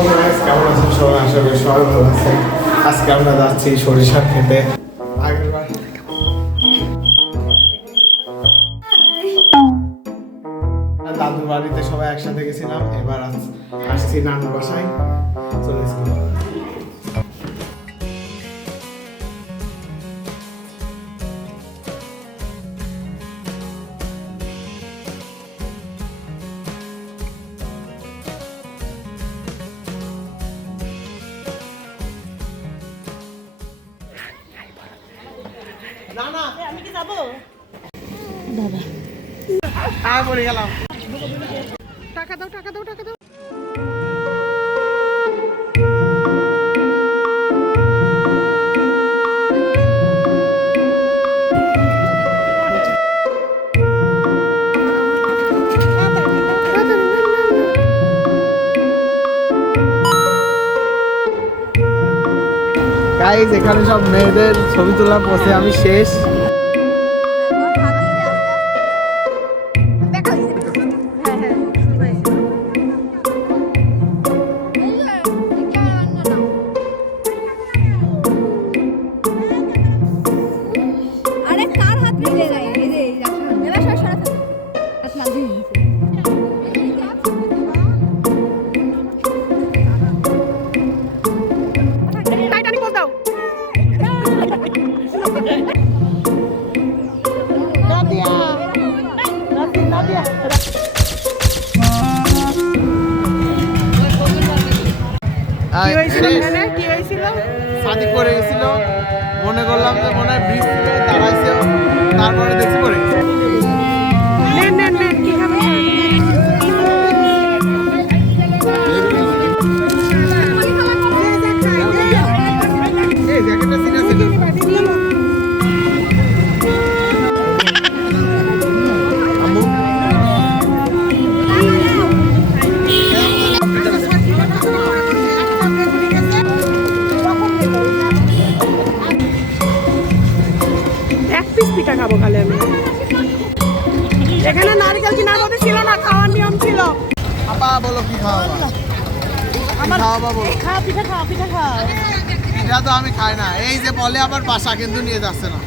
কেমন আছেন সবাই? আশা করি সবাই ভালো আছেন। আজকে আমরা যাচ্ছি সরিষা খেতে। দাদুর বাড়িতে সবাই একসাথে গেছিলাম, এবার আসছি নানুর বাসায় চলেছিলাম। না না আমি কি যাবো দাদা আয় পড়ে গেলাম। টাকা দাও টাকা দাও টাকা দাও। গাইস এখানে সব মেয়েদের ছবি তোলা পথে আমি শেষ। পড়ে গেছিল, মনে করলাম যে মনে হয় ব্রিজ দাঁড়াইছে, তারপরে দেখছি পড়ে গেছে। খাবো খালি আমি। এখানে নারকেল কেনার মতো ছিল না, খাওয়ার নিয়ম ছিল। আপা বলো কি খাওয়াবা? আমার খাওয়াবা বলো। খাও পিঠা খাও পিঠা খাও। পিঠা তো আমি খাই না, এই যে বলে আবার বাসা কিন্তু নিয়ে যাচ্ছে না।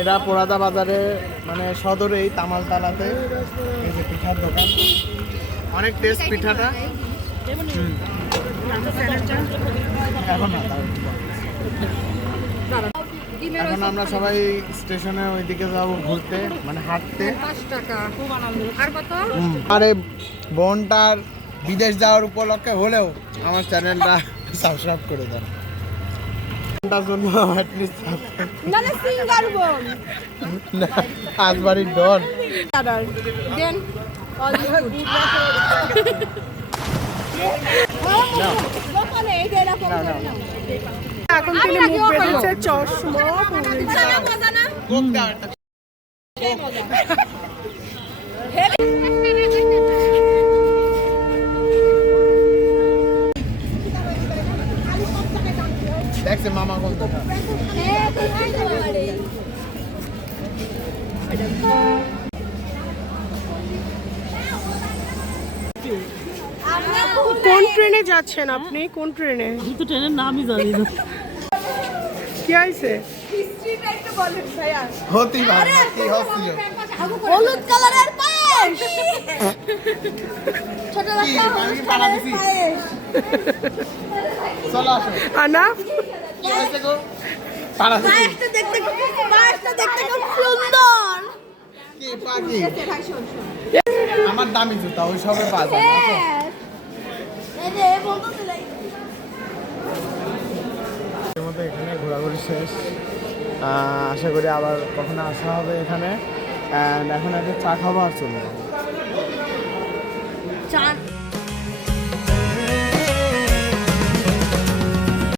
এটা পোড়াদা বাজারে মানে সদরেই তামালতলাতে এই যে পিঠার দোকান, অনেক টেস্ট পিঠাটা। এখন আমরা সবাই স্টেশনে ওইদিকে যাবো ঘুরতে, মানে হাঁটতে। আরে বোনটার বিদেশ যাওয়ার উপলক্ষে হলেও আমার চ্যানেলটা সাবস্ক্রাইব করে দেন। আজবাড়ির ডন এখন চশমা দেখছে মামা কোন ট্রেনে যাচ্ছেন আপনি? কোন ট্রেনে? তো ট্রেনের নামই জানি না। কি হইছে? হিস্ট্রিটা একটু বলেন ভাইয়া। হতি ভাই কি হচ্ছিল? হলুদ কালারের পায়েস। ছোট বাচ্চা হলুদ কালারের পায়েস। চলো আসো। আনা কি হইছে গো? পায়েসটা দেখতে খুব সুন্দর। কি পাগি? আমার দামি জুতা ওই সবে পাওয়া যায়। এখানে ঘোরাঘুরি শেষ, আশা করি আবার কখনো আসা হবে এখানে। এখন একটা চা খাবো আর চলবো।